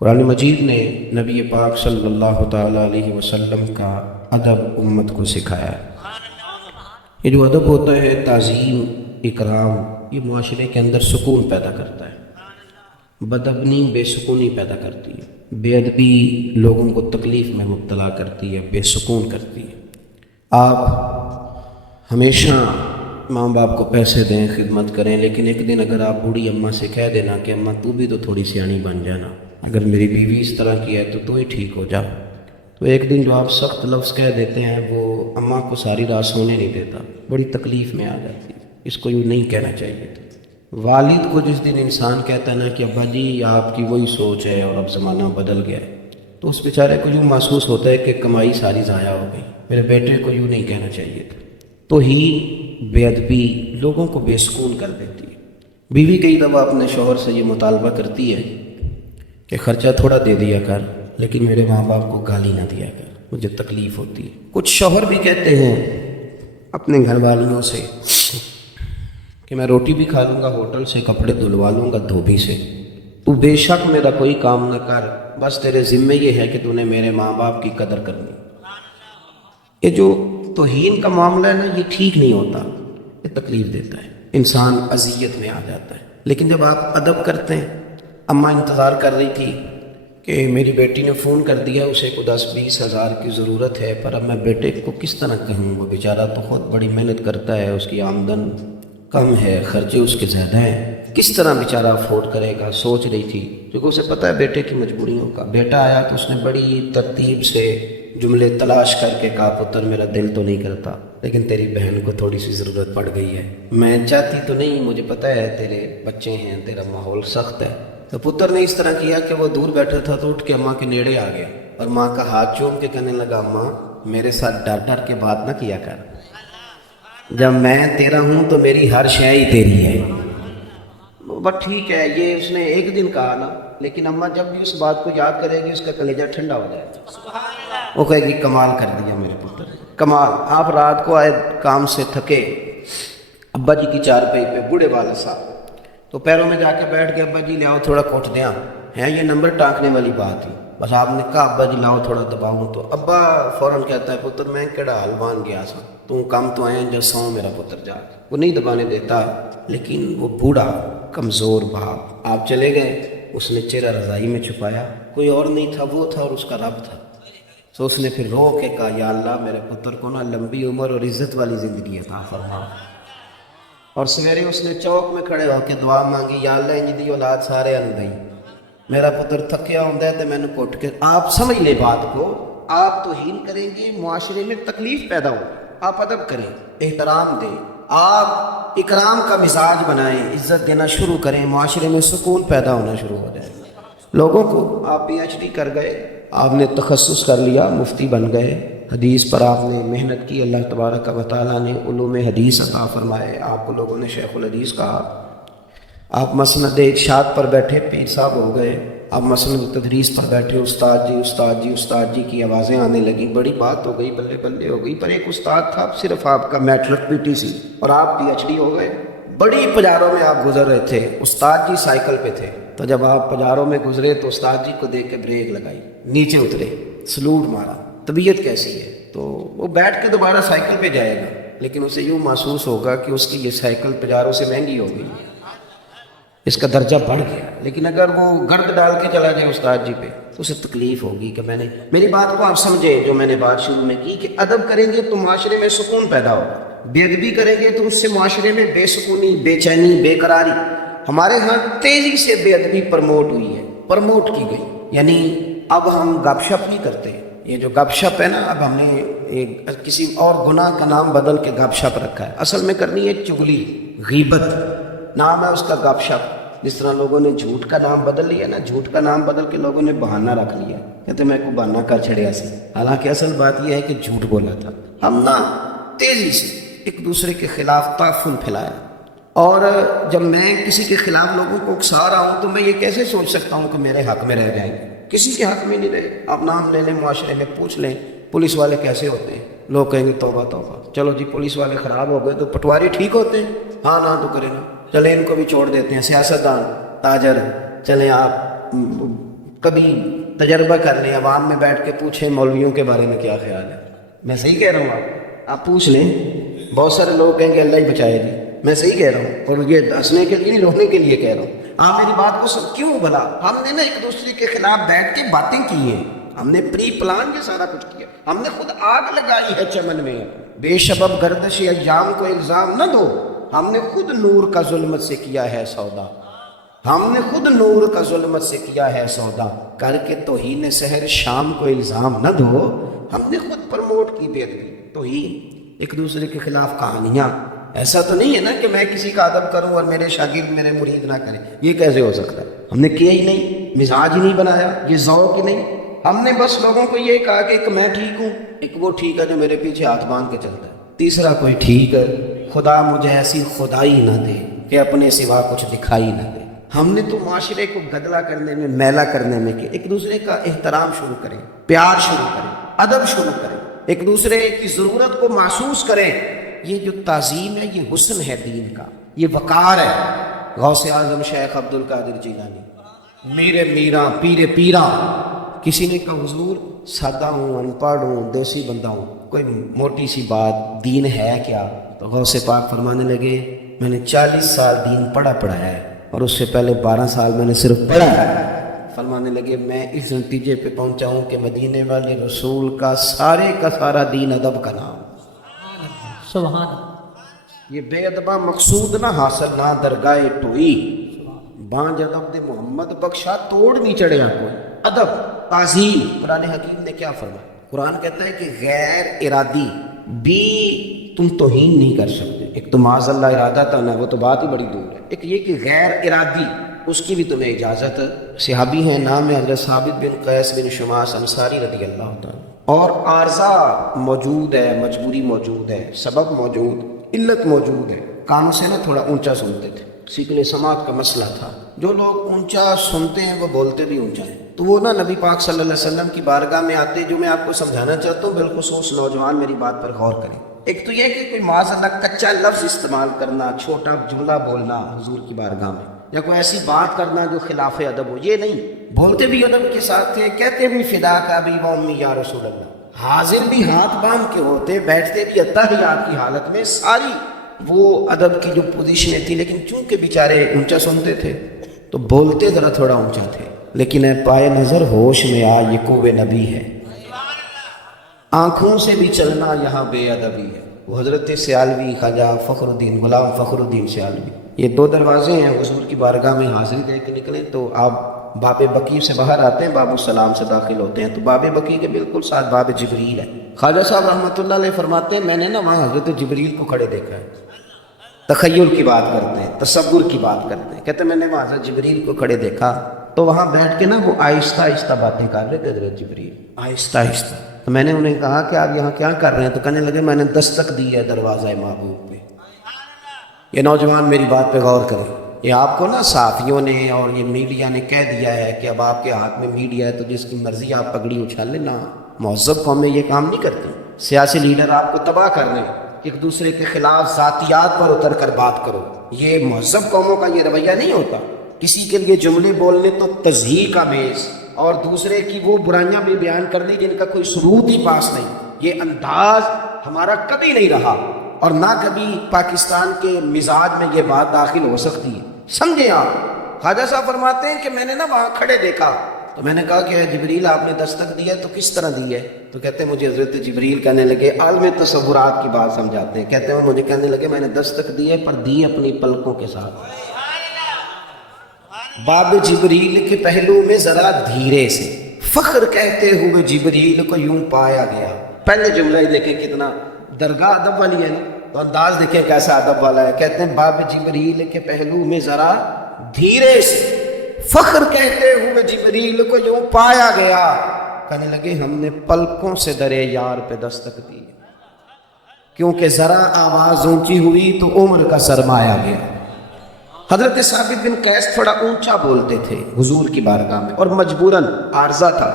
قرآن مجید نے نبی پاک صلی اللہ تعالیٰ علیہ وسلم کا ادب امت کو سکھایا ہے۔ یہ جو ادب ہوتا ہے، تعظیم، اکرام، یہ معاشرے کے اندر سکون پیدا کرتا ہے۔ بدابنی بے سکونی پیدا کرتی ہے، بے ادبی لوگوں کو تکلیف میں مبتلا کرتی ہے، بے سکون کرتی ہے۔ آپ ہمیشہ ماں باپ کو پیسے دیں، خدمت کریں، لیکن ایک دن اگر آپ بوڑھی اماں سے کہہ دینا کہ اماں تو بھی تو تھوڑی سیانی بن جانا، اگر میری بیوی اس طرح کی ہے تو ہی ٹھیک ہو جا، تو ایک دن جو آپ سخت لفظ کہہ دیتے ہیں وہ اماں کو ساری رات سونے نہیں دیتا، بڑی تکلیف میں آ جاتی ہے۔ اس کو یوں نہیں کہنا چاہیے تھا۔ والد کو جس دن انسان کہتا ہے نا کہ ابا جی آپ کی وہی سوچ ہے اور اب زمانہ بدل گیا ہے، تو اس بیچارے کو یوں محسوس ہوتا ہے کہ کمائی ساری ضائع ہو گئی۔ میرے بیٹے کو یوں نہیں کہنا چاہیے تھا۔ تو ہی بے ادبی لوگوں کو بے سکون کر دیتی ہے۔ بیوی کئی دفعہ اپنے شوہر سے یہ مطالبہ کرتی ہے کہ خرچہ تھوڑا دے دیا کر، لیکن میرے ماں باپ کو گالی نہ دیا کر، مجھے تکلیف ہوتی ہے۔ کچھ شوہر بھی کہتے ہیں اپنے گھر والیوں سے کہ میں روٹی بھی کھا لوں گا ہوٹل سے، کپڑے دھلوا لوں گا دھوبی سے، تو بے شک میرا کوئی کام نہ کر، بس تیرے ذمے یہ ہے کہ تو نے میرے ماں باپ کی قدر کرنی۔ یہ جو توہین کا معاملہ ہے نا، یہ ٹھیک نہیں ہوتا، یہ تکلیف دیتا ہے، انسان اذیت میں آ جاتا ہے۔ لیکن جب آپ ادب کرتے ہیں، اماں انتظار کر رہی تھی کہ میری بیٹی نے فون کر دیا، اسے کو 10-20 ہزار کی ضرورت ہے، پر اب میں بیٹے کو کس طرح کہوں، وہ بیچارہ تو خود بڑی محنت کرتا ہے، اس کی آمدن کم ہے، خرچے اس کے زیادہ ہیں، کس طرح بیچارہ افورڈ کرے گا، سوچ رہی تھی، کیونکہ اسے پتہ ہے بیٹے کی مجبوریوں کا۔ بیٹا آیا تو اس نے بڑی ترتیب سے جملے تلاش کر کے کہا پتر میرا دل تو نہیں کرتا، لیکن تیری بہن کو تھوڑی سی ضرورت پڑ گئی ہے، میں چاہتی تو نہیں، مجھے پتہ ہے تیرے بچے ہیں، تیرا ماحول سخت ہے۔ تو پتر نے اس طرح کیا کہ وہ دور بیٹھا تھا تو اٹھ کے اماں کے نیڑے آ گیا اور ماں کا ہاتھ چوم کے کہنے لگا اماں میرے ساتھ ڈر ڈر کے بات نہ کیا کر، جب میں تیرا ہوں تو میری ہر شے ہی تیری ہے۔ بس ٹھیک ہے، یہ اس نے ایک دن کہا نا، لیکن اماں جب بھی اس بات کو یاد کرے گی اس کا کلیجہ ٹھنڈا ہو جائے گا، وہ کہے گی کمال کر دیا میرے پتر نے، کمال۔ آپ رات کو آئے کام سے تھکے، ابا جی کی چارپائی پہ بوڑھے والد صاحب، تو پیروں میں جا کے بیٹھ کے ابا جی لاؤ تھوڑا کوٹ دیا ہے، یہ نمبر ٹانکنے والی بات ہے۔ بس آپ نے کہا ابا جی لاؤ تھوڑا دباؤں، تو ابا فوراً کہتا ہے پتر میں کیڑا حال بان گیا سا، تو کم تو آئے جب سو میرا پتر جا، وہ نہیں دبانے دیتا۔ لیکن وہ بوڑھا کمزور باپ، آپ چلے گئے، اس نے چہرہ رضائی میں چھپایا، کوئی اور نہیں تھا، وہ تھا اور اس کا رب تھا۔ تو اس نے پھر رو کے کہا یا اللہ میرے پتر کو نا لمبی عمر اور عزت والی زندگی عطا فرما۔ اور سویرے اس نے چوک میں کھڑے ہو کے دعا مانگی، یا اللہ انج دی اولاد سارے ان دئی، میرا پتر تھکیا ہوندا ہے تے مینوں کٹ کے۔ آپ سمجھ لیں بات کو، آپ توہین کریں گے معاشرے میں تکلیف پیدا ہو، آپ ادب کریں، احترام دیں، آپ اکرام کا مزاج بنائیں، عزت دینا شروع کریں، معاشرے میں سکون پیدا ہونا شروع ہو جائے۔ لوگوں کو آپ PhD کر گئے، آپ نے تخصص کر لیا، مفتی بن گئے، حدیث پر آپ نے محنت کی، اللہ تبارک و تعالیٰ نے علوم حدیث عطا فرمائے، آپ کو لوگوں نے شیخ الحدیث کہا، آپ مسند ارشاد پر بیٹھے پیر صاحب ہو گئے، آپ مسند تدریس پر بیٹھے استاد جی استاد جی استاد جی کی آوازیں آنے لگیں، بڑی بات ہو گئی، بلے بلے ہو گئی۔ پر ایک استاد تھا، صرف آپ کا میٹرک PTC اور آپ PhD ہو گئے۔ بڑی پجاروں میں آپ گزر رہے تھے، استاد جی سائیکل پہ تھے، تو جب آپ پجاروں میں گزرے تو استاد جی کو دیکھ کے بریک لگائی، نیچے اترے، سلوٹ مارا، طبیعت کیسی ہے؟ تو وہ بیٹھ کے دوبارہ سائیکل پہ جائے گا، لیکن اسے یوں محسوس ہوگا کہ اس کی یہ سائیکل پجاروں سے مہنگی ہو گئی، اس کا درجہ بڑھ گیا۔ لیکن اگر وہ گرد ڈال کے چلا جائے استاد جی پہ تو اسے تکلیف ہوگی کہ میری بات کو آپ سمجھیں، جو میں نے بات شروع میں کی کہ ادب کریں گے تو معاشرے میں سکون پیدا ہوگا، بے ادبی کریں گے تو اس سے معاشرے میں بے سکونی، بے چینی، بے قراری۔ ہمارے ہاں تیزی سے بے ادبی پروموٹ ہوئی ہے، پروموٹ کی گئی، یعنی اب ہم گپ شپ نہیں کرتے، یہ جو گپ شپ ہے نا، اب ہم نے کسی اور گناہ کا نام بدل کے گپ شپ رکھا ہے، اصل میں کرنی ہے چغلی، غیبت نام ہے اس کا، گپ شپ۔ جس طرح لوگوں نے جھوٹ کا نام بدل لیا نا، جھوٹ کا نام بدل کے لوگوں نے بہانہ رکھ لیا، کہتے میں کو بہانہ کر چھڑیا سی، حالانکہ اصل بات یہ ہے کہ جھوٹ بولا تھا۔ ہم نا تیزی سے ایک دوسرے کے خلاف تعفن پھیلایا، اور جب میں کسی کے خلاف لوگوں کو اکسا رہا ہوں تو میں یہ کیسے سوچ سکتا ہوں کہ میرے حق میں رہ جائیں گے؟ کسی کے حق میں نہیں رہے۔ آپ نام لے لیں، معاشرے میں پوچھ لیں پولیس والے کیسے ہوتے ہیں، لوگ کہیں گے توبہ توبہ، چلو جی پولیس والے خراب ہو گئے تو پٹواری ٹھیک ہوتے ہیں، ہاں نہ تو کرے نا، چلیں ان کو بھی چھوڑ دیتے ہیں، سیاستدان، تاجر، چلیں آپ کبھی تجربہ کر لیں، عوام میں بیٹھ کے پوچھیں مولویوں کے بارے میں کیا خیال ہے. میں صحیح کہہ رہا ہوں؟ آپ پوچھ لیں. بہت سارے لوگ کہیں گے اللہ ہی بچائے جی. میں صحیح کہہ رہا ہوں، اور یہ ہنسنے کے لیے نہیں، رونے کے لیے کہہ رہا ہوں. آپ میری بات کو سب کیوں بھلا؟ ہم نے نا ایک دوسرے کے خلاف بیٹھ کے باتیں کی ہیں، ہم نے پری پلان یہ سارا کچھ کیا. ہم نے خود آگ لگائی ہے چمن میں. بے شباب گردش ایام کو الزام نہ دو، ہم نے خود نور کا ظلمت سے کیا ہے سودا. ہم نے خود نور کا ظلمت سے کیا ہے سودا، کر کے توہین سحر شام کو الزام نہ دو. ہم نے خود پروموٹ کی بے ادبی، توہین، ایک دوسرے کے خلاف کہانیاں. ایسا تو نہیں ہے نا کہ میں کسی کا ادب کروں اور میرے شاگرد میرے مرید نہ کریں. یہ کیسے ہو سکتا ہے؟ ہم نے کیا ہی نہیں، مزاج ہی نہیں بنایا، یہ ذوق ہی نہیں. ہم نے بس لوگوں کو یہ کہا کہ ایک میں ٹھیک ہوں، ایک وہ ٹھیک ہے جو میرے پیچھے ہاتھ باندھ کے چلتا ہے، تیسرا کوئی ٹھیک ہے. خدا مجھے ایسی خدائی نہ دے کہ اپنے سوا کچھ دکھائی نہ دے. ہم نے تو معاشرے کو گدلا کرنے میں، میلا کرنے میں کہ ایک دوسرے کا احترام شروع کریں، پیار شروع کریں، ادب شروع کریں، ایک دوسرے کی ضرورت کو محسوس کریں. یہ جو تعظیم ہے یہ حسن ہے دین کا، یہ وقار ہے. غوث اعظم شیخ عبد القادر جیلانی، میرے میراں پیر پیراں. کسی نے کہا حضور سادہ ہوں، ان پڑھ ہوں، دیسی بندہ ہوں، کوئی موٹی سی بات، دین ہے کیا؟ تو غوث پاک فرمانے لگے میں نے 40 سال دین پڑھا ہے، اور اس سے پہلے 12 سال میں نے صرف پڑھا ہے. فرمانے لگے میں اس نتیجے پہ پہنچا ہوں کہ مدینے والے رسول کا سارے کا سارا دین ادب کا نام. سبحان اللہ. یہ بے ادبہ مقصود نہ حاصل نہ درگاہ ٹوئی، بانج ادب دے محمد بخشا توڑ نہیں چڑھیا کوئی. ادب، تعظیم. قرآن حکیم نے کیا فرمایا؟ قرآن کہتا ہے کہ غیر ارادی بھی تم توہین نہیں کر سکتے. ایک تو معاذ اللہ ارادہ تھا نا، وہ تو بات ہی بڑی دور ہے. ایک یہ کہ غیر ارادی، اس کی بھی تمہیں اجازت ہے. صحابی ہیں، نام ہے حضرت ثابت بن قیس بن شماس انصاری رضی اللہ تعالیٰ. اور عارضہ موجود ہے، مجبوری موجود ہے، سبب موجود، علت موجود ہے. کانوں سے نا تھوڑا اونچا سنتے تھے، سیکل سماعت کا مسئلہ تھا. جو لوگ اونچا سنتے ہیں وہ بولتے بھی اونچا ہیں. تو وہ نا نبی پاک صلی اللہ علیہ وسلم کی بارگاہ میں آتے. جو میں آپ کو سمجھانا چاہتا ہوں، بالخصوص نوجوان میری بات پر غور کریں. ایک تو یہ کہ کوئی معاذ اللہ کچا لفظ استعمال کرنا، چھوٹا جملہ بولنا حضور کی بارگاہ میں، یا کوئی ایسی بات کرنا جو خلاف ادب ہو، یہ نہیں. بولتے بھی ادب کے ساتھ تھے، کہتے بھی فدا کا بھی و امی یا رسول اللہ. حاضر بھی ہاتھ باندھ کے ہوتے، بیٹھتے بھی اتحیات کی حالت میں. ساری وہ ادب کی جو پوزیشنیں تھی، لیکن چونکہ بیچارے اونچا سنتے تھے تو بولتے ذرا تھوڑا اونچا تھے. لیکن اے پائے نظر ہوش میں آ، یہ کوے نبی ہے. آنکھوں سے بھی چلنا یہاں بے ادبی ہے. وہ حضرت سیالوی خواجہ فخر الدین غلام فخر الدین سیالوی، یہ 2 دروازے ہیں حضور کی بارگاہ میں. حاضری دے کے نکلیں تو آپ باب بقیع سے باہر آتے ہیں، باب السلام سے داخل ہوتے ہیں تو باب بقیع کے بالکل ساتھ باب جبریل ہے. خواجہ صاحب رحمۃ اللہ علیہ فرماتے ہیں میں نے نا وہاں حضرت جبریل کو کھڑے دیکھا ہے. تخیل کی بات کرتے ہیں، تصور کی بات کرتے ہیں. کہتے ہیں میں نے وہاں حضرت جبریل کو کھڑے دیکھا تو وہاں بیٹھ کے نا وہ آہستہ آہستہ باتیں کر رہے تھے حضرت جبریل، آہستہ آہستہ. تو میں نے انہیں کہا کہ آپ یہاں کیا کر رہے ہیں؟ تو کہنے لگے میں نے دستک دی ہے دروازہ محبوب پہ. یہ نوجوان میری بات پہ غور کریں. یہ آپ کو نا صحافیوں نے اور یہ میڈیا نے کہہ دیا ہے کہ اب آپ کے ہاتھ میں میڈیا ہے تو جس کی مرضی آپ پگڑی اچھال لیں. نا، مہذب قومیں یہ کام نہیں کرتی. سیاسی لیڈر آپ کو تباہ کر رہے ہیں، ایک دوسرے کے خلاف ذاتیات پر اتر کر بات کرو. یہ مہذب قوموں کا یہ رویہ نہیں ہوتا. کسی کے لیے جملے بولنے تو تضحیق کا میز، اور دوسرے کی وہ برائیاں بھی بیان کر دی جن کا کوئی ثبوت ہی پاس نہیں. یہ انداز ہمارا کبھی نہیں رہا، اور نہ کبھی پاکستان کے مزاج میں یہ بات داخل ہو سکتی ہے. سمجھیں آپ. خواجہ صاحب فرماتے ہیں کہ میں نے نا وہاں کھڑے دیکھا تو میں نے کہا کہ جبریل آپ نے دستک دی ہے تو کس طرح دی ہے؟ تو کہتے ہیں مجھے حضرت جبریل کہنے لگے، عالم تصورات کی بات سمجھاتے ہیں. کہتے ہیں مجھے کہنے لگے میں نے دستک دی ہے پر دی اپنی پلکوں کے ساتھ. باب جبریل کے پہلو میں ذرا دھیرے سے فخر کہتے ہوئے جبریل کو یوں پایا گیا. پہلے جملہ ہی دیکھیں کتنا درگاہ ادب والی ہے نا، تو انداز دیکھیں کیسا ادب والا ہے. کہتے ہیں باب جبریل کے پہلو میں ذرا دھیرے سے فخر کہتے ہوئے جبریل کو یوں پایا گیا. کہنے لگے ہم نے پلکوں سے درے یار پہ دستک دی، کیونکہ ذرا آواز اونچی ہوئی تو عمر کا سرمایہ گیا. حضرت ثابت بن قیس تھوڑا اونچا بولتے تھے حضور کی بارگاہ میں، اور مجبوراً عارضہ تھا.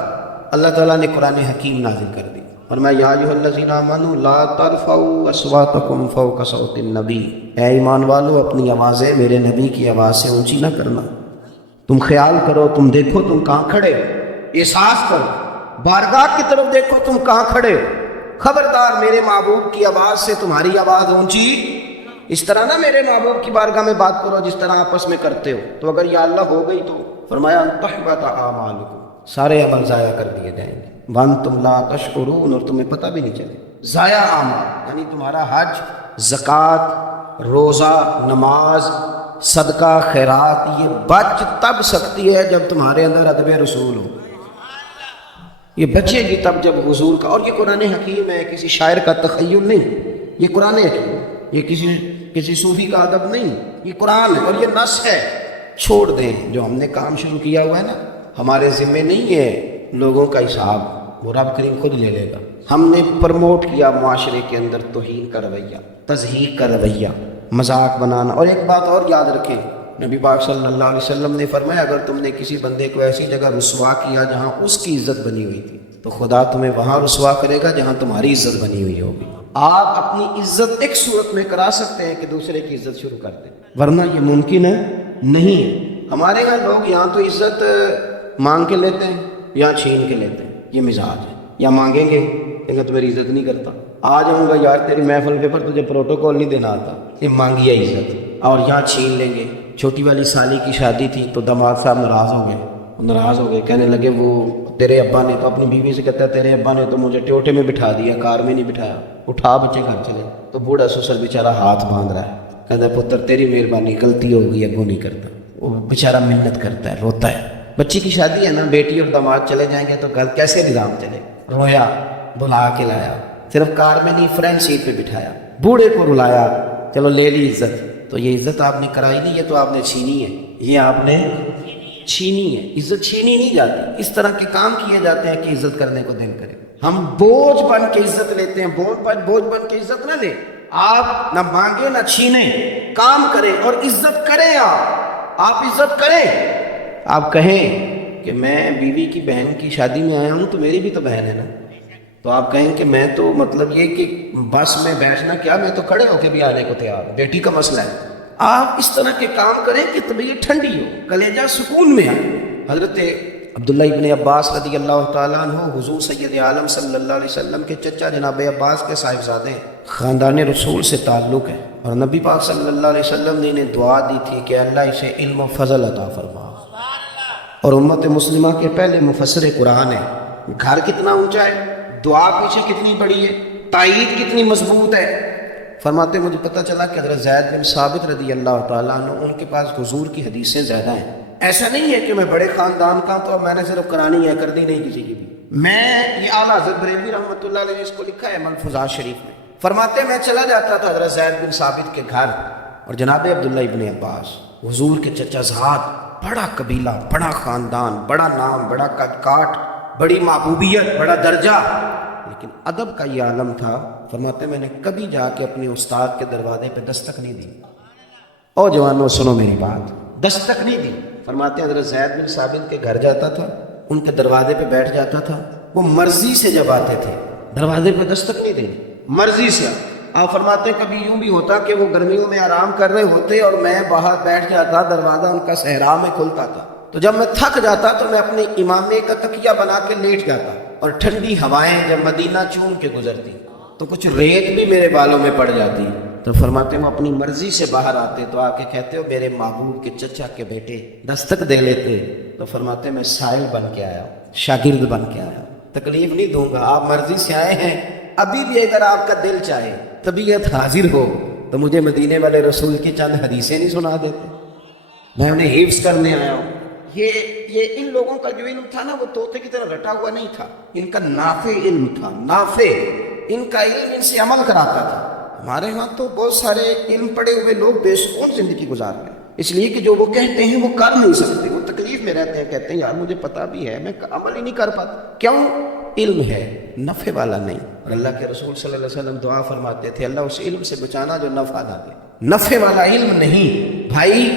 اللہ تعالیٰ نے قرآن حکیم نازل کر دی اور میں یا ایھا الذین آمنوا لا ترفعوا اصواتکم فوق صوت النبی، اے ایمان والو اپنی آوازیں میرے نبی کی آواز سے اونچی نہ کرنا. تم خیال کرو، تم دیکھو تم کہاں کھڑے ہو. احساس کرو, بارگاہ کی طرف دیکھو تم کہاں کھڑے ہو. خبردار میرے محبوب کی آواز سے تمہاری آواز اونچی, اس طرح نہ میرے محبوب کی بارگاہ میں بات کرو جس طرح آپس میں کرتے ہو. تو اگر یا اللہ ہو گئی تو فرمایا تحبط اعمالکم, سارے عمل ضائع کر دیے جائیں گے. وانتم لا تشعرون, اور تمہیں پتہ بھی نہیں چلے. ضائع اعمال یعنی تمہارا حج, زکوٰۃ, روزہ, نماز, صدقہ, خیرات, یہ بچ تب سکتی ہے جب تمہارے اندر ادب رسول ہو. یہ بچے گی تب جب حضور کا, اور یہ قرآن حکیم ہے, کسی شاعر کا تخیل نہیں, یہ قرآن حکیم ہے, یہ کسی صوفی کا ادب نہیں, یہ قرآن ہے اور یہ نص ہے. چھوڑ دیں جو ہم نے کام شروع کیا ہوا ہے نا, ہمارے ذمے نہیں ہے لوگوں کا حساب, وہ رب کریم خود لے لے گا. ہم نے پرموٹ کیا معاشرے کے اندر توہین کا رویہ, تضحیق کا رویہ, مذاق بنانا. اور ایک بات اور یاد رکھیں, نبی پاک صلی اللہ علیہ وسلم نے فرمایا اگر تم نے کسی بندے کو ایسی جگہ رسوا کیا جہاں اس کی عزت بنی ہوئی تھی تو خدا تمہیں وہاں رسوا کرے گا جہاں تمہاری عزت بنی ہوئی ہوگی. آپ اپنی عزت ایک صورت میں کرا سکتے ہیں کہ دوسرے کی عزت شروع کر دیں, ورنہ یہ ممکن ہے نہیں ہے. ہمارے یہاں لوگ یہاں تو عزت مانگ کے لیتے ہیں, یہاں چھین کے لیتے ہیں. یہ مزاج ہے, یا مانگیں گے کہ تو میری عزت نہیں کرتا, آ جاؤں گا یار تیری محفل پہ پر تجھے پروٹوکول نہیں دینا آتا, یہ مانگی ہے عزت, اور یہاں چھین لیں گے. چھوٹی والی سالی کی شادی تھی تو داماد صاحب ناراض ہو گئے, کہنے لگے وہ تیرے ابا نے تو, اپنی بیوی سے کہتا ہے تیرے ابا نے تو مجھے ٹیوٹے میں بٹھا دیا, کار میں نہیں بٹھایا, اٹھا بچے گھر چلے. تو بوڑھا سسر بیچارہ ہاتھ باندھ رہا ہے, کہتا ہے پتر تیری مہربانی, غلطی ہو گئی ہے, وہ نہیں کرتا. وہ بیچارہ محنت کرتا ہے, روتا ہے. بچی کی شادی ہے نا, بیٹی اور داماد چلے جائیں گے تو گھر کیسے نظام چلے. رویا, بلا کے لایا, صرف کار میں نہیں فرنٹ سیٹ پہ بٹھایا, بوڑھے کو رلایا, چلو لے لی عزت. تو یہ عزت آپ نے کرائی نہیں, یہ تو آپ نے چھینی ہے, یہ آپ نے چھینی ہے. عزت چھینی نہیں جاتی, اس طرح کے کام کیے جاتے ہیں کہ عزت کرنے کو دل کرے. ہم بوجھ بن کے عزت لیتے ہیں, بوجھ بن کے عزت نہ لیں. آپ نہ مانگیں نہ چھینیں, کام کریں اور عزت کریں. آپ عزت کریں. آپ کہیں کہ میں بیوی کی بہن کی شادی میں آیا ہوں تو میری بھی تو بہن ہے نا, تو آپ کہیں کہ میں تو مطلب یہ کہ بس میں بیٹھنا کیا, میں تو کھڑے ہو کے بھی آنے کو تیار ہوں, بیٹی کا مسئلہ ہے. آپ اس طرح کے کام کریں کہ طبیعت ٹھنڈی ہو, کلیجہ سکون میں آئے. حضرت عبداللہ ابن عباس رضی اللہ تعالیٰ عنہ حضور سید عالم صلی اللہ علیہ وسلم کے چچا جناب عباس کے صاحبزادے ہیں, خاندان رسول سے تعلق ہے, اور نبی پاک صلی اللہ علیہ وسلم نے انہیں دعا دی تھی کہ اللہ اسے علم و فضل عطا فرما. اور امت مسلمہ کے پہلے مفسر قرآن ہے. گھر کتنا اونچا ہے, دعا پیچھے کتنی بڑی ہے, تائید کتنی مضبوط ہے. فرماتے مجھے پتہ چلا کہ حضرت زید بن ثابت رضی اللہ تعالیٰ عنہ, ان کے پاس حضور کی حدیثیں زیادہ ہیں. ایسا نہیں ہے کہ میں بڑے خاندان کا تو میں نے صرف کرانی ہے, کر دی نہیں کسی کی بھی. میں یہ اعلیٰ حضرت بریلوی رحمۃ اللہ علیہ نے اس کو لکھا ہے ملفوظات شریف میں. فرماتے میں چلا جاتا تھا حضرت زید بن ثابت کے گھر, اور جناب عبداللہ ابن عباس حضور کے چچا زاد, بڑا قبیلہ, بڑا خاندان, بڑا نام, بڑا قد کاٹ, بڑی محبوبیت, بڑا درجہ, لیکن ادب کا یہ عالم تھا. فرماتے میں نے کبھی جا کے اپنے استاد کے دروازے پہ دستک نہیں دی. او جوانوں سنو میری بات, دستک نہیں دی. فرماتے حضرت زید بن ثابت کے گھر جاتا تھا, ان کے دروازے پہ بیٹھ جاتا تھا. وہ مرضی سے جب آتے تھے دروازے پہ دستک نہیں دینی, مرضی سے. آپ فرماتے کبھی یوں بھی ہوتا کہ وہ گرمیوں میں آرام کر رہے ہوتے اور میں باہر بیٹھ جاتا, دروازہ ان کا صحرا میں کھلتا تھا. تو جب میں تھک جاتا تو میں اپنے امامے کا تکیہ بنا کے لیٹ جاتا, اور ٹھنڈی ہوائیں جب مدینہ چوم کے گزرتی تو کچھ ریت بھی میرے بالوں میں پڑ جاتی. تو فرماتے وہ اپنی مرضی سے باہر آتے تو آ کے کہتے ہو میرے محبوب کے چچا کے بیٹے, دستک دے لیتے. تو فرماتے میں سائل بن کے آیا, شاگرد بن کے آیا, تکلیف نہیں دوں گا, آپ مرضی سے آئے ہیں. ابھی بھی اگر آپ کا دل چاہے, طبیعت حاضر ہو, تو مجھے مدینے والے رسول کی چند حدیثیں نہیں سنا دیتے, میں انہیں حفظ کرنے آیا ہوں. یہ ان لوگوں کا جو علم تھا نا, وہ طوطے کی طرح رٹا ہوا نہیں تھا, ان کا نافع علم تھا, نافع. ان کا علم ان سے عمل کراتا تھا. ہمارے ہاں تو بہت سارے علم پڑے ہوئے لوگ بے سکون زندگی گزار رہے ہیں, اس لیے کہ جو وہ کہتے ہیں وہ کر نہیں سکتے, وہ تکلیف میں رہتے ہیں, کہتے ہیں یار مجھے پتہ بھی ہے میں عمل ہی نہیں کر پاتا. کیوں؟ علم ہے, نفع والا نہیں. اور اللہ کے رسول صلی اللہ علیہ وسلم دعا فرماتے تھے اللہ اس علم سے بچانا جو نفع نہ دے. نفع والا علم نہیں بھائی.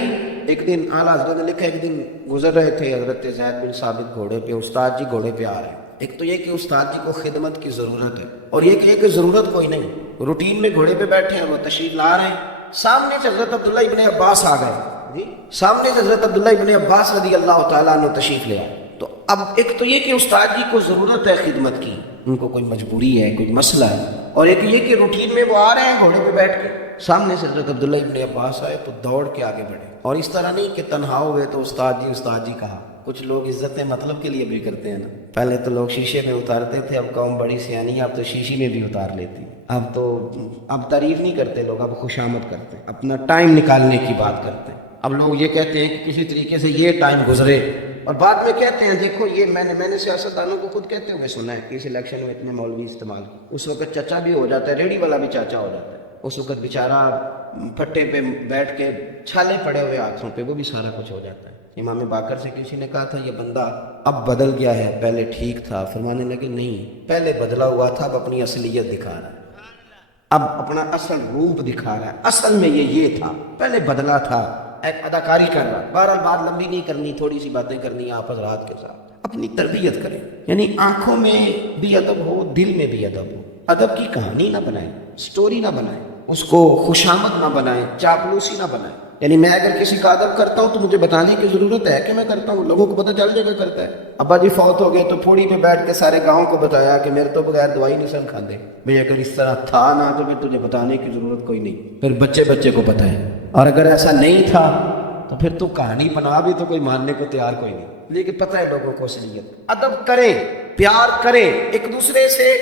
ایک دن اعلیٰ حضرت نے لکھا, ایک دن گزر رہے تھے حضرت زید بن ثابت گھوڑے پہ, استاد جی گھوڑے پہ آ رہے ہیں. ایک تو یہ کہ استاد جی کو خدمت کی ضرورت ہے, اور یہ کہ ضرورت کوئی نہیں, روٹین میں گھوڑے پہ بیٹھے ہیں, وہ تشریف لا رہے ہیں. سامنے سے حضرت عبداللہ ابن عباس آ گئے, جی سامنے سے حضرت عبداللہ ابن عباس رضی اللہ تعالیٰ عنہ تشریف لے آئے. تو اب ایک تو یہ کہ استاد جی کو ضرورت ہے خدمت کی، ان کو کوئی مجبوری ہے، کوئی مسئلہ ہے، اور ایک یہ کہ روٹین میں وہ آ رہے ہیں گھوڑے پہ بیٹھ کے، سامنے سے حضرت عبداللہ ابن عباس آئے تو دوڑ کے آگے بڑھے، اور اس طرح نہیں کہ تنہا ہوئے تو استاد جی کہا۔ کچھ لوگ عزتیں مطلب کے لیے بھی کرتے ہیں نا، پہلے تو لوگ شیشے میں اتارتے تھے، اب قوم بڑی سیانی ہے، اب تو شیشے میں بھی اتار لیتی، اب تعریف نہیں کرتے لوگ، اب خوشامد کرتے ہیں، اپنا ٹائم نکالنے کی بات کرتے ہیں۔ اب لوگ یہ کہتے ہیں کہ کسی طریقے سے یہ ٹائم گزرے، اور بعد میں کہتے ہیں دیکھو یہ میں نے سیاستدانوں کو خود کہتے ہوئے سنا ہے کہ اس الیکشن میں اتنے مولوی استعمال کی، اس وقت چچا بھی ہو جاتا ہے، ریڑھی والا بھی چاچا ہو جاتا ہے، اس وقت بیچارہ پھٹے پہ بیٹھ کے چھالے پڑے ہوئے ہاتھوں پہ، وہ بھی سارا کچھ ہو جاتا ہے۔ امام باقر سے کسی نے کہا تھا یہ بندہ اب بدل گیا ہے، پہلے ٹھیک تھا، فرمانے لگے نہیں، پہلے بدلا ہوا تھا، اب اپنی اصلیت دکھا رہا ہے، اب اپنا اصل روپ دکھا رہا ہے، اصل میں یہ تھا، پہلے بدلا تھا، ایک اداکاری کر رہا ہے۔ بہرحال بات لمبی نہیں کرنی، تھوڑی سی باتیں کرنی آپ حضرات کے ساتھ، اپنی تربیت کریں، یعنی آنکھوں میں بھی ادب ہو، دل میں بھی ادب ہو، ادب کی کہانی نہ بنائیں، سٹوری نہ بنائیں، اس کو خوشامد نہ بنائیں، چاپلوسی نہ بنائیں، یعنی میں اگر کسی کا ادب کرتا ہوں تو مجھے بتانے کی ضرورت ہے کہ میں کرتا ہوں، لوگوں کو پتہ چل جائے گا کرتا ہے۔ ابا جی فوت ہو گئے تو پھوڑی پہ بیٹھ کے سارے گاؤں کو بتایا کہ میرے تو بغیر دوائی نہیں سن کھاتے، بھئی اگر اس طرح تھا نا تو پھر تجھے بتانے کی ضرورت کوئی نہیں، پھر بچے کو پتہ ہے، اور اگر ایسا نہیں تھا تو پھر تو کہانی بنا بھی تو کوئی ماننے کو تیار کوئی نہیں، لیکن پتہ ہے لوگوں کو اصلیت۔ ادب کریں، پیار کریں، ایک دوسرے سے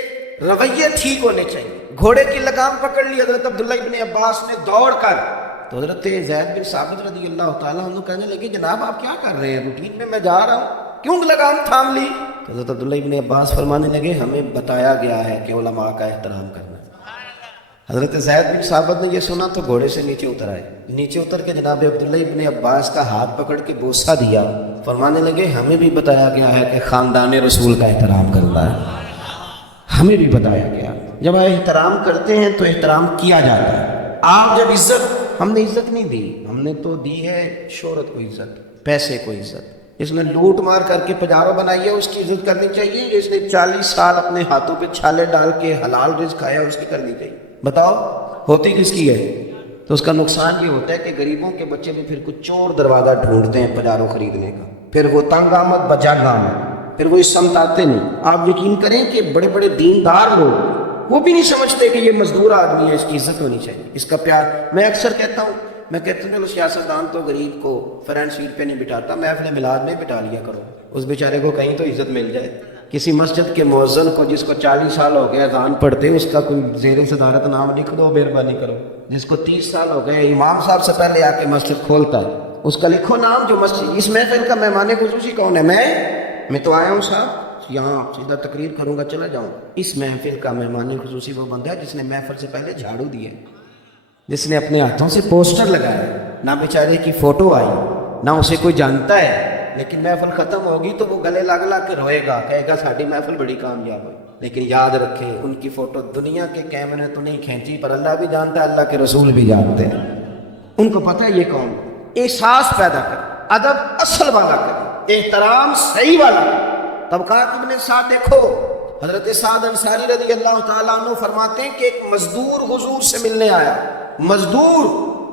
رویے ٹھیک ہونے چاہیے۔ گھوڑے کی لگام پکڑ لی حضرت عبداللہ ابن عباس نے دوڑ کر، تو حضرت زید بن ثابت رضی اللہ تعالیٰ عنہ کہنے لگے جناب آپ کیا کر رہے ہیں، روٹین میں جا رہا ہوں، کیوں لگام تھام لی؟ تو حضرت عبداللہ ابن عباس فرمانے لگے ہمیں بتایا گیا ہے کہ علماء کا احترام کرنا۔ حضرت زید بن ثابت نے یہ سنا تو گھوڑے سے نیچے اتر آئے، نیچے اتر کے جناب عبداللہ ابن عباس کا ہاتھ پکڑ کے بوسہ دیا، فرمانے لگے ہمیں بھی بتایا گیا ہے کہ خاندان رسول کا احترام کرنا ہے، ہمیں بھی بتایا گیا، جب احترام کرتے ہیں تو احترام کیا جاتا ہے۔ آپ جب ہم نے عزت نہیں دی، ہم نے تو دی ہے شہرت کو عزت، پیسے کو عزت۔ جس نے لوٹ مار کر کے پجاروں بنائی ہے اس کی عزت کرنی چاہیے، جس نے 40 سال اپنے ہاتھوں پہ چھالے ڈال کے حلال رزق کھایا اس کی کرنی چاہیے۔ بتاؤ ہوتی کس کی ہے؟ تو اس کا نقصان یہ ہوتا ہے کہ غریبوں کے بچے بھی پھر کچھ چور دروازہ ڈھونڈتے ہیں پجاروں خریدنے کا، پھر وہ تنگ آمد بجاگ آمد، پھر وہ اس سمت آتے نہیں۔ آپ یقین کریں کہ بڑے بڑے دیندار لوگ وہ بھی نہیں سمجھتے کہ یہ مزدور آدمی ہے، اس کی عزت ہونی چاہیے، اس کا پیار۔ میں اکثر کہتا ہوں چلو سیاستدان تو غریب کو فرنٹ سیٹ پہ نہیں بٹھاتا، محفل میلاد میں بٹھا لیا کرو، اس بیچارے کو کہیں تو عزت مل جائے۔ کسی مسجد کے مؤذن کو جس کو 40 سال ہو گئے اذان پڑھتے، اس کا کوئی زیر صدارت نام لکھ دو، مہربانی کرو۔ جس کو 30 سال ہو گئے امام صاحب سے پہلے آ کے مسجد کھولتا ہے، اس کا لکھو نام۔ جو مسجد اس محفل کا مہمان خصوصی کون ہے؟ میں تو آیا ہوں صاحب، یہاں سیدھا تقریر کروں گا چلا جاؤں۔ اس محفل کا مہمان خصوصی وہ بندہ ہے جس نے محفل سے پہلے جھاڑو دیے، جس نے اپنے ہاتھوں سے پوسٹر لگایا، نہ بیچارے کی فوٹو آئی، نہ اسے کوئی جانتا ہے، لیکن محفل ختم ہوگی تو وہ گلے لگ کے روئے گا، کہے گا ساڈی محفل بڑی کامیاب ہوئی۔ لیکن یاد رکھیں ان کی فوٹو دنیا کے کیمرے تو نہیں کھینچی، پر اللہ بھی جانتا ہے، اللہ کے رسول بھی جانتے ہیں، ان کو پتہ ہے یہ کون۔ احساس پیدا کر، ادب اصل والا کر، احترام صحیح والا کر۔ طبقات ابن سعد دیکھو، حضرت سعد انصاری رضی اللہ تعالیٰ عنہ فرماتے ہیں کہ ایک مزدور حضور سے ملنے آیا۔ مزدور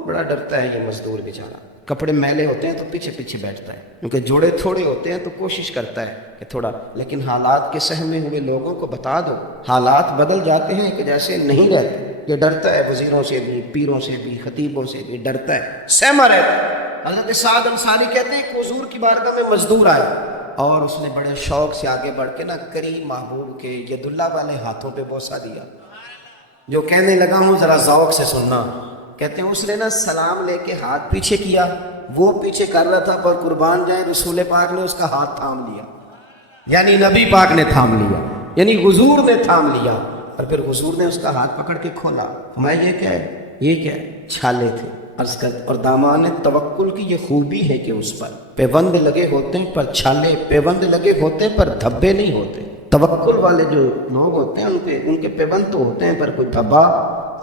بڑا ڈرتا ہے، یہ مزدور بیچارہ، کپڑے میلے ہوتے ہیں تو پیچھے پیچھے بیٹھتا ہے، کیونکہ جوڑے تھوڑے ہوتے ہیں تو کوشش کرتا ہے کہ تھوڑا، لیکن حالات کے سہمے ہوئے لوگوں کو بتا دو، حالات بدل جاتے ہیں کہ جیسے نہیں رہتے۔ یہ ڈرتا ہے وزیروں سے بھی، پیروں سے بھی، خطیبوں سے بھی ڈرتا ہے، سہما رہتا ہے۔ حضرت سعد انصاری کہتے ہیں کہ حضور کی بارگاہ میں مزدور آئے، اور اس نے بڑے شوق سے آگے بڑھ کے کریم محبوب کے ید اللہ والے ہاتھوں پہ بوسہ دیا۔ جو کہنے لگا ہوں ذرا ذوق سے سننا، کہتے ہیں اس نے سلام لے کے ہاتھ پیچھے کیا، وہ پیچھے کر رہا تھا، پر قربان جائیں رسول پاک نے اس کا ہاتھ تھام لیا، یعنی نبی پاک نے تھام لیا، یعنی حضور نے تھام لیا، اور پھر حضور نے اس کا ہاتھ پکڑ کے کھولا۔ میں یہ کیا ہے؟ چھالے تھے، عرض کر، اور دامان توکل کی یہ خوبی ہے کہ اس پر پیوند لگے ہوتے ہیں پر چھالے، پیوند لگے ہوتے ہیں پر دھبے نہیں ہوتے۔ توکل والے جو لوگ ہوتے ہیں ان کے پیوند تو ہوتے ہیں پر کوئی دھبا۔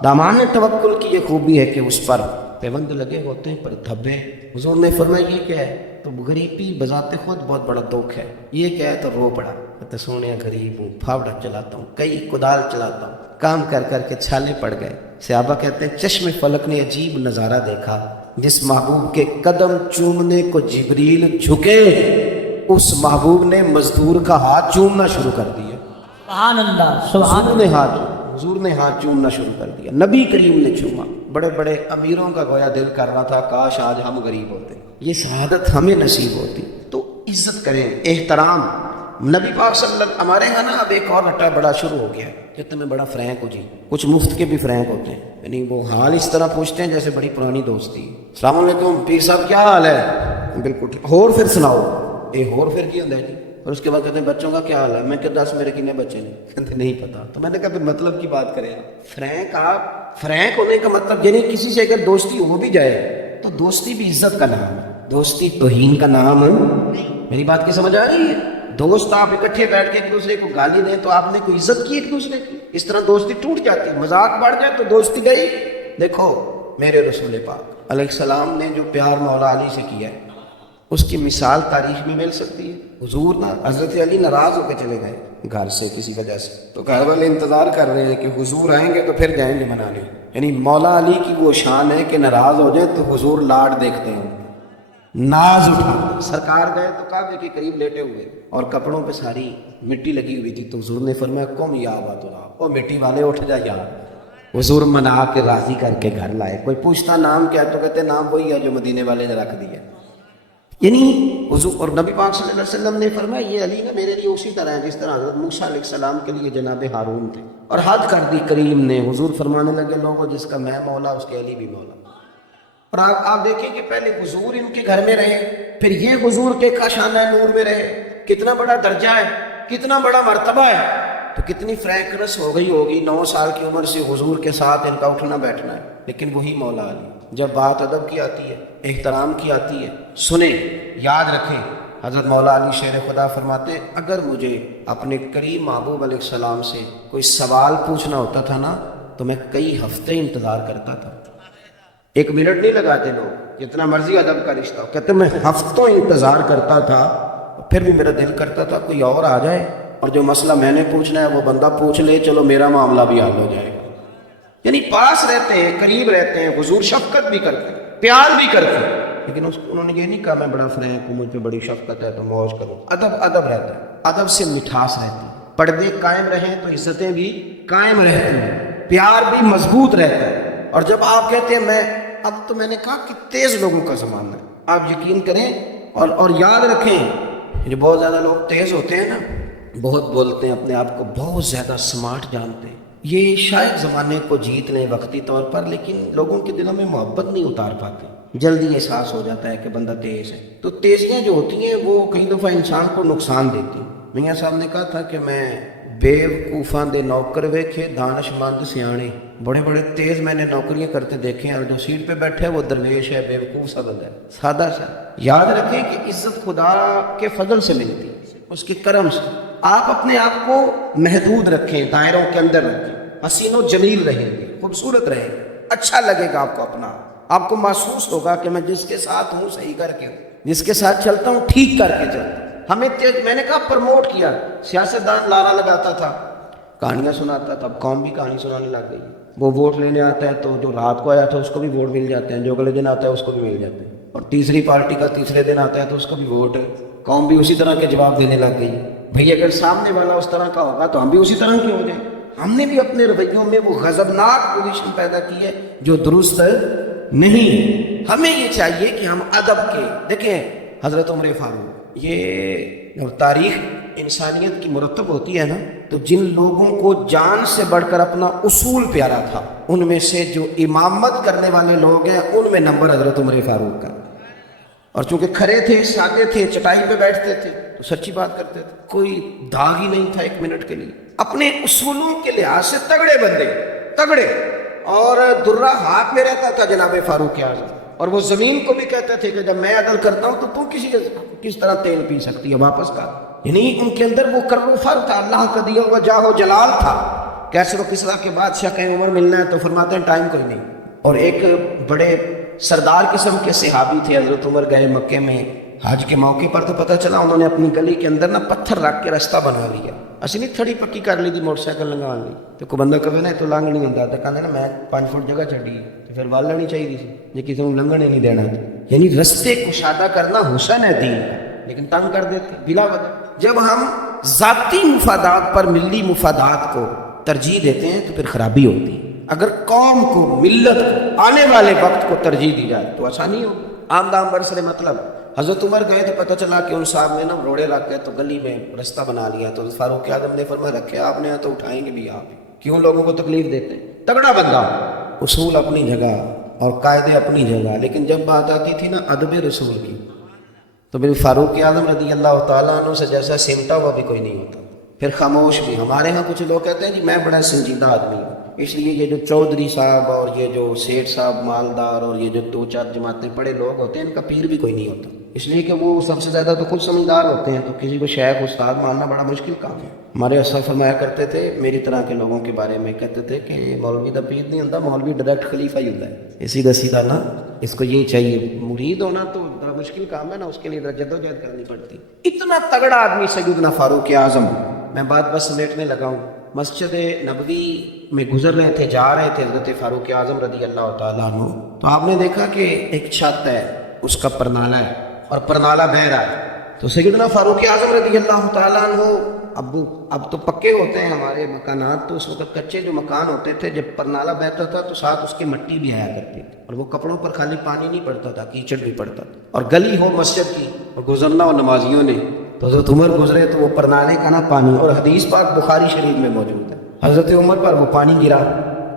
دامان توکل کی یہ خوبی ہے کہ اس پر پیوند لگے ہوتے ہیں پر دھبے۔ حضور نے فرمایا یہ کیا ہے؟ تو غریبی بذات خود بہت بڑا دکھ ہے۔ یہ کیا ہے؟ تو رو پڑا، تو سونے غریب ہوں، پھاوڑا چلاتا ہوں، کئی کدال چلاتا ہوں، کام کر کر کے چھالے پڑ گئے۔ صحابہ کہتے ہیں چشم فلک نے عجیب نظارہ دیکھا، جس محبوب کے قدم چومنے کو جبریل جھکے اس محبوب نے مزدور کا ہاتھ چومنا شروع کر دیا. سبحان اللہ سبحان حضور نے ہاتھ چومنا شروع کر دیا. نبی کریم نے چوما. بڑے بڑے امیروں کا گویا دل کر رہا تھا کاش آج ہم غریب ہوتے, یہ شہادت ہمیں نصیب ہوتی. تو عزت کریں, احترام. نبی پاک صلی اللہ علیہ وسلم ہمارے یہاں نا اب ایک اور رٹا بڑا شروع ہو گیا ہے کہ تمہیں بڑا فرینک ہو جی. کچھ مفت کے بھی فرینک ہوتے ہیں, یعنی وہ حال اس طرح پوچھتے ہیں جیسے بڑی پرانی دوستی. السلام علیکم پیر صاحب کیا حال ہے, بالکل ہور پھر سناؤ. ہور پھر کی ہوتا ہے جی. اور اس کے بعد کہتے ہیں بچوں کا کیا حال ہے, میں کہ 10 میرے کتنے بچے نہیں, کہتے نہیں پتا. تو میں نے کہا پھر مطلب کی بات کریں. فرینک, آپ فرینک ہونے کا مطلب یعنی کسی سے اگر دوستی ہو بھی جائے تو دوستی بھی عزت کا نام ہے, دوستی توہین کا نام ہے. میری بات کی سمجھ آ رہی ہے؟ دوست آپ اکٹھے بیٹھ کے ایک دوسرے کو گالی دیں تو آپ نے کوئی عزت کی ایک دوسرے کی, اس طرح دوستی ٹوٹ جاتی. مذاق بڑھ جائے تو دوستی گئی. دیکھو میرے رسول پاک علیہ السلام نے جو پیار مولا علی سے کیا ہے اس کی مثال تاریخ میں مل سکتی ہے. حضور نا حضرت علی ناراض ہو کے چلے گئے گھر سے کسی وجہ سے, تو گھر والے انتظار کر رہے ہیں کہ حضور آئیں گے تو پھر جائیں گے منانے. یعنی مولا علی کی وہ شان ہے کہ ناراض ہو جائے تو حضور لاڈ دیکھتے ہیں, ناز اٹھا. سرکار گئے تو کعبے کے قریب لیٹے ہوئے اور کپڑوں پہ ساری مٹی لگی ہوئی تھی, تو حضور نے فرمایا قم یا ابا تراب, او مٹی والے اٹھ جا یار. حضور منا کے راضی کر کے گھر لائے. کوئی پوچھتا نام کیا تو کہتے نام وہی ہے جو مدینے والے نے رکھ دیا. یعنی حضور اور نبی پاک صلی اللہ علیہ وسلم نے فرمایا یہ علی نا میرے لیے اسی طرح ہے جس طرح حضرت موسیٰ علیہ السلام کے لیے جناب ہارون تھے. اور حد کر دی کریم نے. حضور فرمانے لگے لوگوں جس کا میں مولا اس کے علی بھی مولا. اور آپ دیکھیں کہ پہلے حضور ان کے گھر میں رہے, پھر یہ حضور کے کاشانہ نور میں رہے. کتنا بڑا درجہ ہے, کتنا بڑا مرتبہ ہے. تو کتنی فرینکنس ہو گئی ہوگی. 9 سال کی عمر سے حضور کے ساتھ ان کا اٹھنا بیٹھنا ہے, لیکن وہی مولا علی. جب بات ادب کی آتی ہے, احترام کی آتی ہے, سنیں, یاد رکھیں. حضرت مولا علی شیر خدا فرماتے اگر مجھے اپنے کریم محبوب علیہ السلام سے کوئی سوال پوچھنا ہوتا تھا نا تو میں کئی ہفتے انتظار کرتا تھا. 1 منٹ نہیں لگاتے لوگ, جتنا مرضی ادب کا رشتہ ہو. کہتے میں ہفتوں انتظار کرتا تھا, پھر بھی میرا دل کرتا تھا کوئی اور آ جائے اور جو مسئلہ میں نے پوچھنا ہے وہ بندہ پوچھ لے, چلو میرا معاملہ بھی حل ہو جائے گا. یعنی پاس رہتے ہیں, قریب رہتے ہیں. حضور شفقت بھی کرتے ہیں, پیار بھی کرتے ہیں, لیکن انہوں نے یہ نہیں کہا میں بڑا فرینک ہوں, مجھ پہ بڑی شفقت ہے تو موج کروں. ادب رہتا ہے, ادب سے مٹھاس رہتی ہے. پردے قائم رہیں تو عزتیں بھی قائم رہتی ہیں, پیار بھی مضبوط رہتا ہے. اور جب آپ کہتے ہیں اب تو میں نے کہا کہ تیز لوگوں کا زمانہ ہے, آپ یقین کریں اور یاد رکھیں جو بہت زیادہ لوگ تیز ہوتے ہیں نا, بہت بولتے ہیں, اپنے آپ کو بہت زیادہ سمارٹ جانتے ہیں, یہ شاید زمانے کو جیت لیں وقتی طور پر, لیکن لوگوں کے دلوں میں محبت نہیں اتار پاتے. جلدی احساس ہو جاتا ہے کہ بندہ تیز ہے. تو تیزیاں جو ہوتی ہیں وہ کئی دفعہ انسان کو نقصان دیتی ہیں. میاں صاحب نے کہا تھا کہ میں بیوقوفاں دے نوکر ویکھے دانش مند سیانے. بڑے بڑے تیز میں نے نوکریاں کرتے دیکھے, اور جو سیٹ پہ بیٹھے وہ درویش ہے, بیوقوف سا بندہ ہے, سادہ سا. یاد رکھیں کہ عزت خدا کے فضل سے ملتی ہے, اس کے کرم سے. آپ اپنے آپ کو محدود رکھیں, دائروں کے اندر رکھیں, حسین و جمیل رہیں گے, خوبصورت رہیں گے, اچھا لگے گا آپ کو اپنا. آپ کو محسوس ہوگا کہ میں جس کے ساتھ ہوں صحیح کر کے ہوں, جس کے ساتھ چلتا ہوں ٹھیک کر کے چلتا ہوں. ہمیں میں نے کہا پرموٹ کیا. سیاستدان لارا لگاتا تھا, کہانیاں سناتا تھا, اب قوم بھی کہانی سنانے لگ گئی. وہ ووٹ لینے آتا ہے تو جو رات کو آیا تھا اس کو بھی ووٹ مل جاتے ہیں, جو اگلے دن آتا ہے اس کو بھی مل جاتے ہیں, اور تیسری پارٹی کا تیسرے دن آتا ہے تو اس کو بھی ووٹ. قوم بھی اسی طرح کے جواب دینے لگ گئی. بھئی اگر سامنے والا اس طرح کا ہوگا تو ہم بھی اسی طرح کے ہو جائیں. ہم نے بھی اپنے رویوں میں وہ غضبناک پوزیشن پیدا کی ہے جو درست نہیں. ہمیں یہ چاہیے کہ ہم ادب کے, دیکھیں حضرت عمر فاروق, یہ تاریخ انسانیت کی مرتب ہوتی ہے نا, تو جن لوگوں کو جان سے بڑھ کر اپنا اصول پیارا تھا ان میں سے جو امامت کرنے والے لوگ ہیں ان میں نمبر حضرت عمر فاروق کا. اور چونکہ کھڑے تھے, سادے تھے, چٹائی پہ بیٹھتے تھے تو سچی بات کرتے تھے, کوئی داغ ہی نہیں تھا 1 منٹ کے لیے. اپنے اصولوں کے لحاظ سے تگڑے بندے, تگڑے. اور درہ ہاتھ میں رہتا تھا جناب فاروق اعظم, اور وہ زمین کو بھی کہتے تھے کہ جب میں عدل کرتا ہوں تو کس طرح تیل پی سکتی ہے واپس کا. یعنی ان کے اندر وہ کرو فر تھا, اللہ کا دیا ہوا جاہ و جلال تھا. کیسے وہ کسرا کے بادشاہ کہیں عمر ملنا ہے تو فرماتے ہیں ٹائم کوئی نہیں. اور ایک بڑے سردار قسم کے صحابی تھے, حضرت عمر گئے مکے میں حج کے موقع پر, تو پتہ چلا انہوں نے اپنی گلی کے اندر نا پتھر رکھ کے رستہ بنا لیا. اسی نہیں تھڑی پکی کر لی تھی, موٹر سائیکل لگا لی. تو کوئی بندہ کہے نا تو لنگ نہیں ہوتا, تو کہتے نا میں 5 فٹ جگہ چڑھی تو پھر وال لینی چاہیے تھی, یہ کسی کو لنگن ہی نہیں دینا. یعنی رستے کشادہ کرنا حسن ہے دین. لیکن تنگ کر دیتے بلا وجہ. جب ہم ذاتی مفادات پر ملی مفادات کو ترجیح دیتے ہیں تو پھر خرابی ہوتی ہے. اگر قوم کو، ملت کو، آنے والے وقت کو ترجیح دی جائے تو آسانی ہوگی. عام دام برسر مطلب حضرت عمر گئے تو پتہ چلا کہ ان صاحب نے نا روڑے رکھ کے تو گلی میں رستہ بنا لیا. تو فاروق اعظم نے فرمایا رکھے آپ نے تو اٹھائیں گے بھی آپ، کیوں لوگوں کو تکلیف دیتے ہیں. تگڑا بندہ، اصول اپنی جگہ اور قاعدے اپنی جگہ، لیکن جب بات آتی تھی نا ادب رسول کی تو پھر فاروق اعظم رضی اللہ تعالیٰ عنہ سے جیسا سمٹا ہوا بھی کوئی نہیں ہوتا. پھر خاموش بھی. ہمارے ہاں کچھ لوگ کہتے ہیں جی میں بڑا سنجیدہ آدمی ہوں، اس لیے یہ جو چودھری صاحب اور یہ جو سیٹھ صاحب مالدار اور یہ جو 2-4 جماعتیں پڑے لوگ ہوتے ہیں ان کا پیر بھی کوئی نہیں ہوتا، اس لیے کہ وہ سب سے زیادہ تو خود سمجھدار ہوتے ہیں. تو کسی کو شیخ استاد ماننا بڑا مشکل کام ہے. ہمارے اسد فرمایا کرتے تھے میری طرح کے لوگوں کے بارے میں، کہتے تھے کہ یہ مولوی دا پیر نہیں ہوتا، مولوی ڈائریکٹ خلیفہ ہی ہوتا ہے. یہ سیدھا سیدھا نا اس کو یہی چاہیے. مرید ہونا تو بڑا مشکل کام ہے نا، اس کے لیے جدوجہد کرنی پڑتی. اتنا تگڑا آدمی سیدنا فاروق اعظم. میں بات بس سمیٹنے لگا ہوں. مسجد نبوی میں گزر رہے تھے، جا رہے تھے حضرت فاروق اعظم رضی اللہ تعالیٰ عنہ، تو آپ نے دیکھا کہ ایک چھت ہے اس کا پرنالہ ہے اور پرنالہ بہہ رہا ہے. تو سیدنا فاروق اعظم رضی اللہ تعالیٰ عنہ اب تو پکے ہوتے ہیں ہمارے مکانات، تو اس وقت کچے جو مکان ہوتے تھے جب پرنالہ بہتا تھا تو ساتھ اس کی مٹی بھی آیا کرتی تھی، اور وہ کپڑوں پر خالی پانی نہیں پڑتا تھا، کیچڑ بھی پڑتا تھا. اور گلی ہو مسجد کی اور گزرنا ہو نمازیوں نے، تو حضرت عمر گزرے تو وہ پرنالے کا نا پانی، اور حدیث پاک بخاری شریف میں موجود ہے حضرت عمر پر وہ پانی گرا.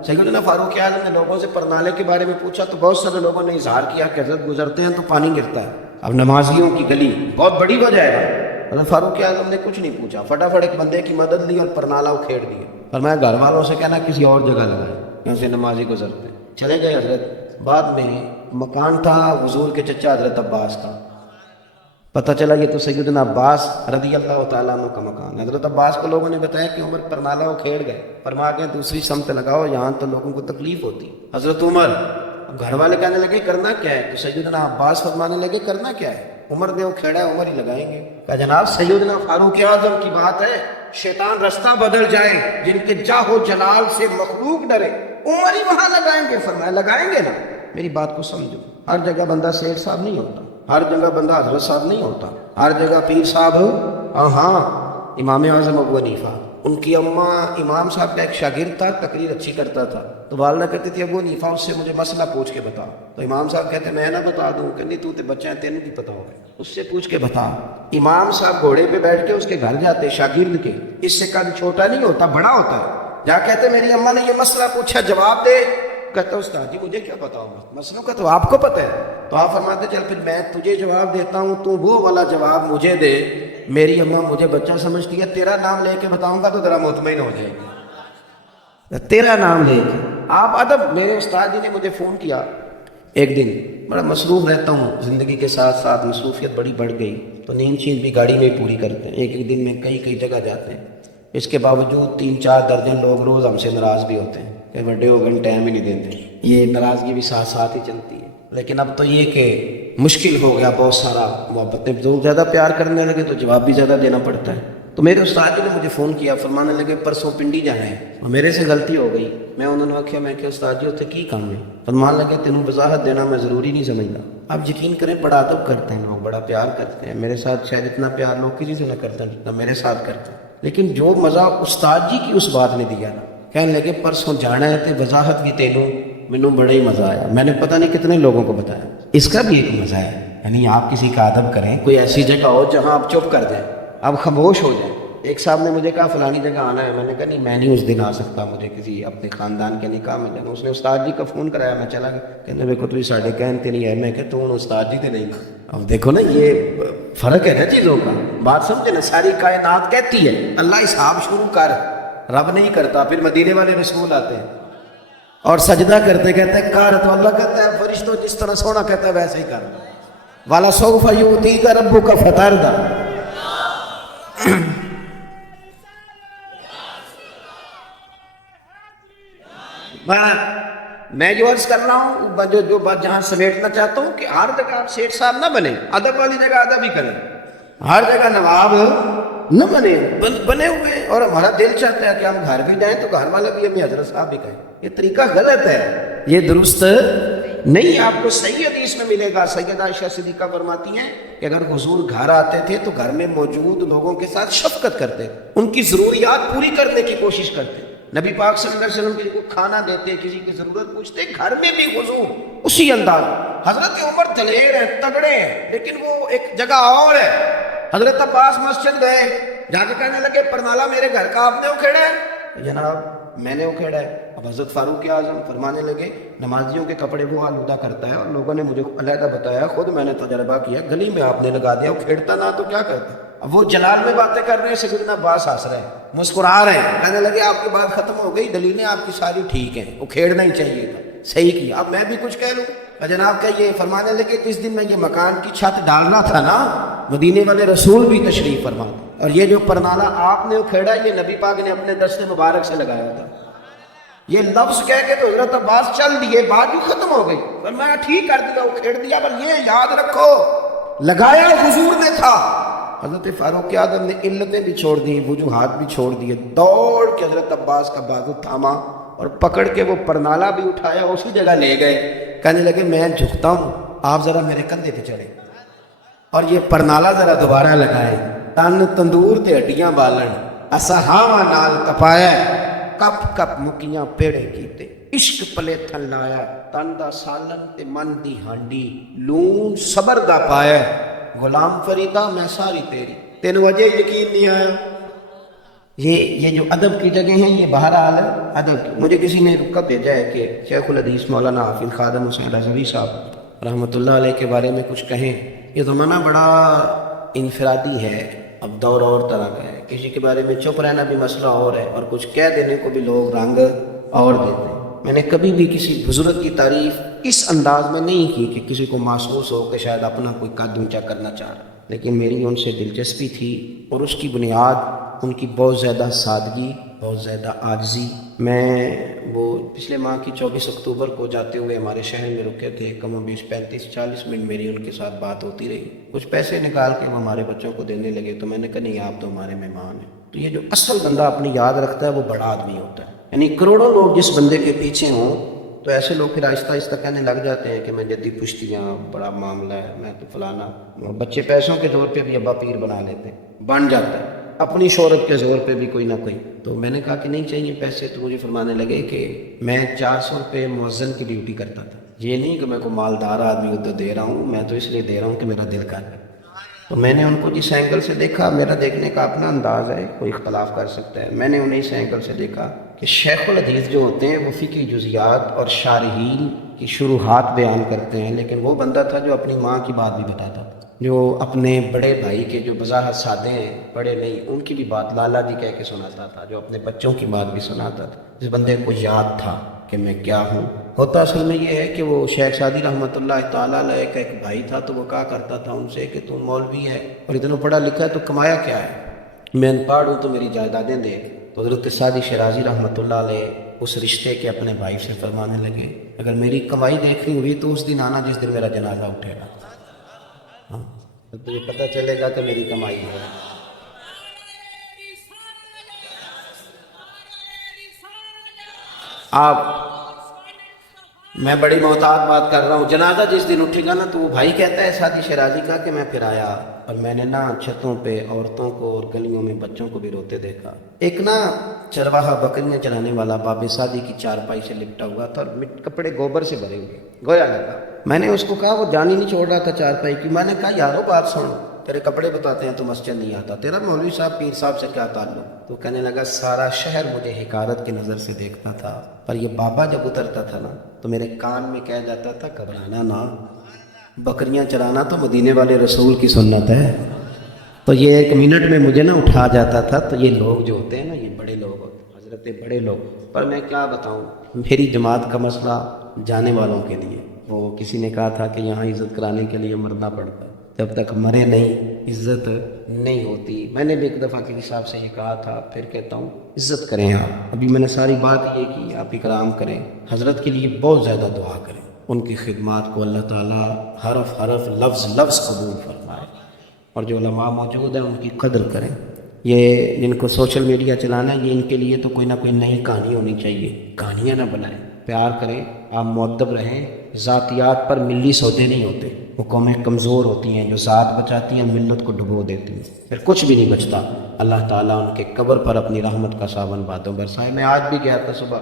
سیدنا فاروق اعظم نے لوگوں سے پرنالے کے بارے میں پوچھا تو بہت سارے لوگوں نے اظہار کیا کہ حضرت گزرتے ہیں تو پانی گرتا ہے. اب نمازیوں کی گلی بہت بڑی وجہ ہے. حضرت فاروق اعظم نے کچھ نہیں پوچھا، فٹافٹ ایک بندے کی مدد لی اور پرنالہ اکھیڑ دیا. فرمایا گھر والوں سے کہنا کسی اور جگہ لگائے، یہاں سے نمازی گزرتے ہیں. چلے گئے حضرت. بعد میں مکان تھا حضور کے چچا حضرت عباس کا، پتہ چلا یہ تو سیدنا عباس رضی اللہ تعالیٰ عنہ کا مکان. حضرت عباس کو لوگوں نے بتایا کہ عمر پرنالہ کھیڑ گئے، فرما کے دوسری سمت لگاؤ، یہاں تو لوگوں کو تکلیف ہوتی. حضرت عمر، گھر والے کہنے لگے کرنا کیا ہے، تو سیدنا عباس فرمانے لگے کرنا کیا ہے، عمر نے وہ کھیڑا ہے عمر ہی لگائیں گے. کہا جناب سیدنا فاروق اعظم کی بات ہے، شیطان رستہ بدل جائے، جن کے جاہ و جلال سے مخلوق ڈرے، عمر ہی وہاں لگائیں گے. فرمایا لگائیں گے نا. میری بات کو سمجھو، ہر جگہ بندہ سیٹھ صاحب نہیں ہوتا، ہر جگہ بندہ حضرت صاحب نہیں ہوتا، ہر جگہ پیر صاحب ہو. ہاں امام اعظم ابو حنیفہ، ان کی اماں امام صاحب کا ایک شاگرد تھا، تقریر اچھی کرتا تھا، تو والدہ کہتی تھی ابو حنیفہ اس سے مجھے مسئلہ پوچھ کے بتا. تو امام صاحب کہتے میں نہ بتا دوں، کہ نہیں تو بچہ ہے تینوں کی پتہ ہوگا، اس سے پوچھ کے بتا. امام صاحب گھوڑے پہ بیٹھ کے اس کے گھر جاتے شاگرد کے، اس سے قد چھوٹا نہیں ہوتا بڑا ہوتا ہے، جا کہتے میری اماں نے یہ مسئلہ پوچھا جواب دے. کہتا استاد جی مجھے کیا پتا ہوگا، مسئلوں کا تو آپ کو پتہ ہے. تو آپ فرماتے چل پھر میں تجھے جواب دیتا ہوں، تو وہ والا جواب مجھے دے. میری اماں مجھے بچہ سمجھتی ہے، تیرا نام لے کے بتاؤں گا تو ذرا مطمئن ہو جائے گی. تیرا نام لے کے آپ ادب. میرے استاد جی نے مجھے فون کیا ایک دن، بڑا مصروف رہتا ہوں زندگی کے ساتھ ساتھ، مصروفیت بڑی بڑھ گئی تو نیند چیز بھی گاڑی میں پوری کرتے ہیں، ایک دن میں کئی جگہ جاتے ہیں. اس کے باوجود 3-4 درجن لوگ روز ہم سے ناراض بھی ہوتے ہیں کہ بڑے ہو گئے ٹائم ہی نہیں دیتے. یہ ناراضگی بھی ساتھ ساتھ ہی چلتی ہے. لیکن اب تو یہ کہ مشکل ہو گیا بہت سارا، محبتیں لوگ زیادہ پیار کرنے لگے تو جواب بھی زیادہ دینا پڑتا ہے. تو میرے استاد جی نے مجھے فون کیا، فرمانے لگے پرسوں پنڈی جانا ہے، اور میرے سے غلطی ہو گئی. میں انہوں نے آخیا میں کہ استاد جی اتنے کی کام ہے، فرمان لگے تینوں وضاحت دینا میں ضروری نہیں سمجھتا. اب یقین کریں بڑا ادب کرتے ہیں لوگ، بڑا پیار کرتے ہیں میرے ساتھ، شاید اتنا پیار لوگ کسی سے نہ کرتے ہیں جتنا میرے ساتھ کرتے ہیں. لیکن جو مزہ استاد جی کی اس بات نے دیا نا، کہنے لگے پرسوں جانا ہے تو وضاحت بھی تینوں، مینوں بڑا ہی مزہ آیا. میں نے پتہ نہیں کتنے لوگوں کو بتایا. اس کا بھی ایک مزہ ہے، یعنی آپ کسی کا ادب کریں، کوئی ایسی جگہ ہو جہاں آپ چپ کر جائیں، آپ خاموش ہو جائیں. ایک صاحب نے مجھے کہا فلانی جگہ آنا ہے، میں نے کہا نہیں میں نہیں اس دن آ سکتا، مجھے کسی اپنے خاندان کے نکاح میں جانا. اس نے استاد جی کا فون کرایا، میں چلا گیا. کہنے دیکھو تو ساڑھے کہتے نہیں ہے، میں کہ تو استاد جی تے نہیں. اب دیکھو نا یہ فرق ہے نا چیزوں کا، بات سمجھے نا. ساری کائنات کہتی ہے اللہ حساب شروع کر، رب نہیں کرتا. پھر مدینے والے رسول آتے ہیں اور سجدہ کرتے کہتے ہیں کر، تو اللہ کہتا ہے فرشتوں جس طرح سونا کہتا ہے ویسے ہی کر. والا سوف یؤتیک ربک فترضی. میں جو عرض کر رہا ہوں، جو بات جہاں سمیٹنا چاہتا ہوں کہ ہر جگہ آپ سیٹھ صاحب نہ بنے، ادب والی جگہ ادب ہی کریں، ہر جگہ نواب نہ بنے. بنے ہوئے اور ہمارا دل چاہتا ہے کہ ہم گھر بھی جائیں تو گھر والے بھی ہمیں حضرت صاحب بھی کہیں. یہ طریقہ غلط ہے، یہ درست نہیں، آپ کو صحیح حدیث میں ملے گا. سیدہ عائشہ صدیقہ فرماتی ہیں کہ اگر حضور گھر آتے تھے تو گھر میں موجود لوگوں کے ساتھ شفقت کرتے، ان کی ضروریات پوری کرنے کی کوشش کرتے. نبی پاک صلی اللہ علیہ وسلم کسی کو کھانا دیتے، کسی کی ضرورت پوچھتے، گھر میں بھی حضور اسی انداز. حضرت عمر دلیر ہیں، تگڑے ہیں، لیکن وہ ایک جگہ اور ہے. حضرت عباس مسجد گئے، جا کے کہنے لگے پرنالا میرے گھر کا آپ نے اکھیڑا ہے؟ جناب میں نے اکھیڑا ہے. اب حضرت فاروق اعظم فرمانے لگے نمازیوں کے کپڑے وہ آلودہ کرتا ہے، اور لوگوں نے مجھے علیحدہ بتایا، خود میں نے تجربہ کیا، گلی میں آپ نے لگا دیا، اکھیڑتا نہ تو کیا کرتا. اب وہ جلال میں باتیں کر رہے ہیں، سیدنا عباس ہنس رہے ہیں، مسکرا رہے ہیں، کہنے لگے آپ کی بات ختم ہو گئی، دلیلیں آپ کی ساری ٹھیک ہیں، اکھیڑنا ہی چاہیے تھا، صحیح کیا. اب میں بھی کچھ کہہ لوں. جناب کہ یہ فرمانے لگے جس دن میں یہ مکان کی چھت ڈالنا تھا نا، مدینے والے رسول بھی تشریف فرما تھے، اور یہ جو پرنالا آپ نے اکھیڑا یہ نبی پاک نے اپنے دست مبارک سے لگایا تھا. یہ لفظ کہہ کے تو حضرت عباس چل دیے، بات بھی ختم ہو گئی. فرمایا ٹھیک کر دیا، اکھیڑ دیا، پر یہ یاد رکھو لگایا حضور نے تھا. حضرت فاروق اعظم نے علتیں بھی چھوڑ دی، وجوہات بھی چھوڑ دیے، دوڑ کے حضرت عباس کا بازو تھاما اور پکڑ کے وہ پرنالا بھی اٹھایا، اسی جگہ لے گئے. کہنے لگے میں جھکتا ہوں، آپ ذرا میرے کندھے پہ چڑھے اور یہ پرنالا ذرا دوبارہ لگائے. تن تندور تے ہڈیاں بالن، اسہاواں نال تپایا، کپ کپ مکیاں پیڑے کیتے، عشق پلے تھن لایا، تن دا سالن تے من دی ہانڈی، لون صبر دا پایا، غلام فریدہ میں ساری تیری. تین وجہ یقین نہیں آیا. یہ جو ادب کی جگہ ہیں، یہ بہرحال ادب کی. مجھے کسی نے رکا بھیجا ہے کہ شیخ الحدیث مولانا حافظ خادم حسین رضوی صاحب رحمۃ اللہ علیہ کے بارے میں کچھ کہیں. یہ زمانہ بڑا انفرادی ہے، اب دور اور طرح کا ہے. کسی کے بارے میں چپ رہنا بھی مسئلہ اور ہے، اور کچھ کہہ دینے کو بھی لوگ رنگ اور دیتے ہیں. میں نے کبھی بھی کسی بزرگ کی تعریف اس انداز میں نہیں کی کہ کسی کو محسوس ہو کہ شاید اپنا کوئی قد اونچا کرنا چاہ رہا، لیکن میری ان سے دلچسپی تھی، اور اس کی بنیاد ان کی بہت زیادہ سادگی، بہت زیادہ عاجزی. میں وہ پچھلے ماہ کی 24 اکتوبر کو جاتے ہوئے ہمارے شہر میں رکے تھے، کم و بیش 35-40 منٹ میری ان کے ساتھ بات ہوتی رہی. کچھ پیسے نکال کے وہ ہمارے بچوں کو دینے لگے، تو میں نے کہا نہیں آپ تو ہمارے مہمان ہیں. تو یہ جو اصل بندہ اپنی یاد رکھتا ہے وہ بڑا آدمی ہوتا ہے. یعنی کروڑوں لوگ جس بندے کے پیچھے ہوں تو ایسے لوگ پھر آہستہ آہستہ کہنے لگ جاتے ہیں کہ میں جدی پشتیاں، بڑا معاملہ ہے، میں تو فلانا. بچے پیسوں کے زور پہ بھی ابا پیر بنا لیتے ہیں، بن جاتا ہے، اپنی شہرت کے زور پہ بھی کوئی نہ کوئی. تو میں نے کہا کہ نہیں چاہیے پیسے. تو مجھے فرمانے لگے کہ میں 400 روپے مؤذن کی ڈیوٹی کرتا تھا، یہ نہیں کہ میں کوئی مالدار آدمی کو تو دے رہا ہوں، میں تو اس لیے دے رہا ہوں کہ میرا دل کر رہا ہے. تو میں نے ان کو جس اینگل سے دیکھا، میرا دیکھنے کا اپنا انداز ہے، کوئی اختلاف کر سکتا ہے، میں نے انہیں اس اینگل سے دیکھا کہ شیخ الحدیث جو ہوتے ہیں وہ فقہی جزیات اور شارحین کی شروحات بیان کرتے ہیں، لیکن وہ بندہ تھا جو اپنی ماں کی بات بھی بتاتا تھا، جو اپنے بڑے بھائی کے جو بظاہر سادے ہیں، بڑے نہیں، ان کی بھی بات لالا جی کہہ کے سناتا تھا، جو اپنے بچوں کی بات بھی سناتا تھا. اس بندے کو یاد تھا کہ میں کیا ہوں. ہوتا اصل میں یہ ہے کہ وہ شیخ سعدی رحمۃ اللہ تعالیٰ علیہ کا ایک بھائی تھا، تو وہ کہا کرتا تھا ان سے کہ تم مولوی ہے اور اتنا پڑھا لکھا ہے تو کمایا کیا ہے؟ میں ان پڑھ ہوں تو میری جائیدادیں دیکھ. تو حضرت سعدی شیرازی رحمۃ اللہ علیہ اس رشتے کے اپنے بھائی سے فرمانے لگے اگر میری کمائی دیکھنی ہوئی تو اس دن آنا جس دن میرا جنازہ اٹھے گا. ہاں تو تجھے پتہ چلے گا کہ میری کمائی ہے. میں بڑی محتاط بات کر رہا ہوں. جنازہ جس دن اٹھے گا نا تو وہ بھائی کہتا ہے سعدی شیرازی کا کہ میں پھر آیا اور میں نے نا چھتوں پہ عورتوں کو اور گلیوں میں بچوں کو بھی روتے دیکھا. ایک نا چرواہا بکریاں چلانے والا باب سعدی کی چارپائی سے لپٹا ہوا تھا اور کپڑے گوبر سے بھرے ہوئے گویا لگا. میں نے اس کو کہا وہ جان ہی نہیں چھوڑ رہا تھا چارپائی کی. میں نے کہا یارو بات سن، تیرے کپڑے بتاتے ہیں تو مسجد نہیں آتا، تیرا مولوی صاحب پیر صاحب سے کیا تعلق؟ تو کہنے لگا سارا شہر مجھے حقارت کی نظر سے دیکھتا تھا، پر یہ بابا جب اترتا تھا نا تو میرے کان میں کہہ جاتا تھا گھبرانا نہ، بکریاں چرانا تو مدینے والے رسول کی سنت ہے. تو یہ 1 منٹ میں مجھے نا اٹھا جاتا تھا. تو یہ لوگ جو ہوتے ہیں نا یہ بڑے لوگ ہوتے ہیں، حضرت بڑے لوگ. پر میں کیا بتاؤں، میری جماعت کا مسئلہ جانے والوں کے لیے. وہ کسی نے کہا تھا کہ یہاں عزت کرانے کے لیے مرنا پڑتا ہے، جب تک مرے نہیں عزت نہیں ہوتی. میں نے بھی ایک دفعہ کسی صاحب سے یہ کہا تھا، پھر کہتا ہوں عزت کریں آپ. ابھی میں نے ساری بات یہ کی، آپ اکرام کریں، حضرت کے لیے بہت زیادہ دعا کریں، ان کی خدمات کو اللہ تعالیٰ حرف حرف لفظ لفظ قبول فرمائے، اور جو علماء موجود ہیں ان کی قدر کریں. یہ جن کو سوشل میڈیا چلانا ہے یہ ان کے لیے تو کوئی نہ کوئی نئی کہانی ہونی چاہیے. کہانیاں نہ بنائیں، پیار کریں، آپ مؤدب رہیں، ذاتیات پر ملی سودے نہیں ہوتے، وہ قومیں کمزور ہوتی ہیں جو ذات بچاتی ہیں ملت کو ڈبو دیتی ہیں، پھر کچھ بھی نہیں بچتا۔ اللہ تعالیٰ ان کے قبر پر اپنی رحمت کا ساون باتوں برسائے۔ میں آج بھی گیا تھا صبح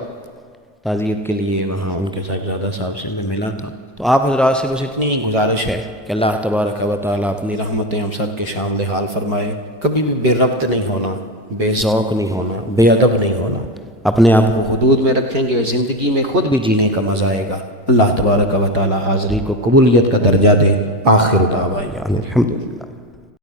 تعزیت کے لیے، وہاں ان کے صاحبزادہ صاحب سے میں ملا تھا۔ تو آپ حضرات سے بس اتنی ہی گزارش ہے کہ اللہ تبارک و تعالیٰ اپنی رحمتیں ہم سب کے شامل حال فرمائے۔ کبھی بھی بے ربط نہیں ہونا، بے ذوق نہیں ہونا، بے ادب نہیں ہونا، اپنے آپ کو حدود میں رکھیں گے، زندگی میں خود بھی جینے کا مزہ آئے گا۔ اللہ تبارک و تعالیٰ حاضری کو قبولیت کا درجہ دے۔ آخر دعوانا الحمدللہ۔